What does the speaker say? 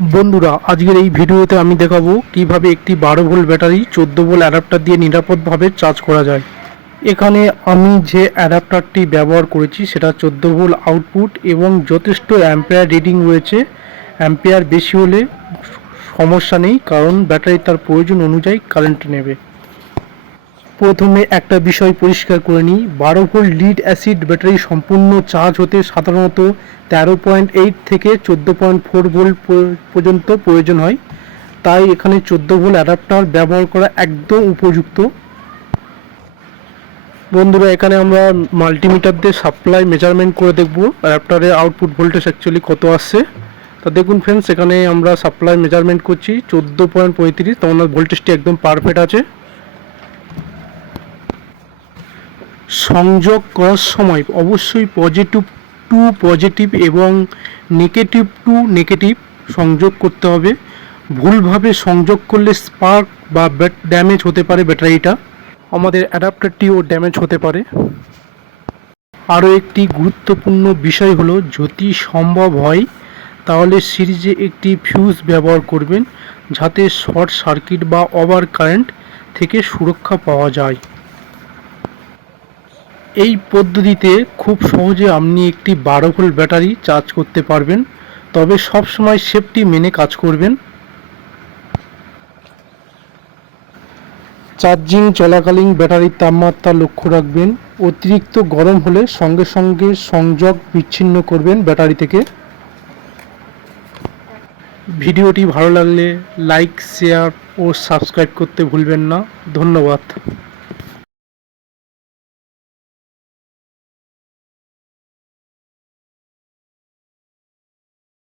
বন্ধুরা, আজকের এই ভিডিওতে আমি দেখাবো কিভাবে একটি 12 ভোল্ট ব্যাটারি 14 ভোল্ট অ্যাডাপ্টার দিয়ে নিরাপদভাবে চার্জ করা যায়। এখানে আমি যে অ্যাডাপ্টারটি ব্যবহার করেছি সেটা 14 ভোল্ট আউটপুট এবং যথেষ্ট অ্যাম্পিয়ার রিডিং রয়েছে। অ্যাম্পিয়ার বেশি হলে সমস্যা নেই, কারণ ব্যাটারি তার প্রয়োজন অনুযায়ী কারেন্ট নেবে। প্রথমে একটা বিষয় পরিষ্কার করে নিই, 12 ভোল্ট লিড অ্যাসিড ব্যাটারি সম্পূর্ণ চার্জ হতে সাধারণত 13.8 থেকে 14.4 ভোল্ট পর্যন্ত প্রয়োজন হয়। তাই এখানে 14 ভোল্ট অ্যাডাপ্টার ব্যবহার করা একদম উপযুক্ত। বন্ধুরা, এখানে আমরা মাল্টিমিটার দিয়ে সাপ্লাই মেজারমেন্ট করে দেখব অ্যাডাপ্টারের আউটপুট ভোল্টেজ অ্যাকচুয়ালি কত আসছে। তা দেখুন ফ্রেন্ডস, এখানে আমরা সাপ্লাই মেজারমেন্ট করছি 14.35, তো আমাদের ভোল্টেজটি একদম পারফেক্ট আছে। সংযোগ করার সময় অবশ্যই পজিটিভ টু পজিটিভ এবং নেগেটিভ টু নেগেটিভ সংযোগ করতে হবে। ভুলভাবে সংযোগ করলে স্পার্ক বা ড্যামেজ হতে পারে, ব্যাটারিটা আমাদের অ্যাডাপ্টারটিও ড্যামেজ হতে পারে। আরও একটি গুরুত্বপূর্ণ বিষয় হলো, যদি সম্ভব হয় তাহলে সিরিজে একটি ফিউজ ব্যবহার করবেন, যাতে শর্ট সার্কিট বা ওভার কারেন্ট থেকে সুরক্ষা পাওয়া যায়। এই পদ্ধতিতে খুব সহজে আপনি একটি 12 ভোল্ট ব্যাটারি চার্জ করতে পারবেন, তবে সব সময় সেফটি মেনে কাজ করবেন। চার্জিং চলাকালীন ব্যাটারির তাপমাত্রা লক্ষ্য রাখবেন। অতিরিক্ত গরম হলে সঙ্গে সঙ্গে সংযোগ বিচ্ছিন্ন করবেন ব্যাটারি থেকে। ভিডিওটি ভালো লাগলে লাইক, শেয়ার ও সাবস্ক্রাইব করতে ভুলবেন না। ধন্যবাদ।